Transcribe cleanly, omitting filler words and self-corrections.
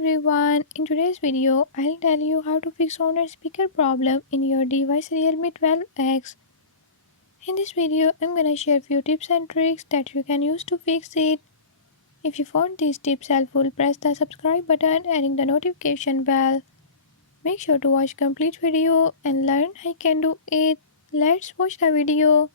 everyone, in today's video I'll tell you how to fix sound and speaker problem in your device Realme 12X. In this video I'm gonna share few tips and tricks that you can use to fix it. If you found these tips helpful, press the subscribe button and ring the notification bell. Make sure to watch complete video and learn how you can do it. Let's watch the video.